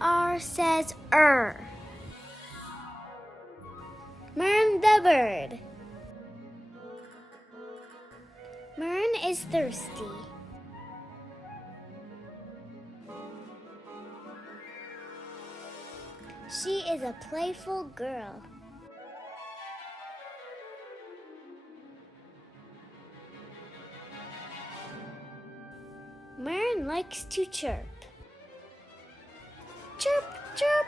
R says Mirn the Bird. Mirn is thirsty. She is a playful girl. Mirn likes to chirp. Chirp, chirp.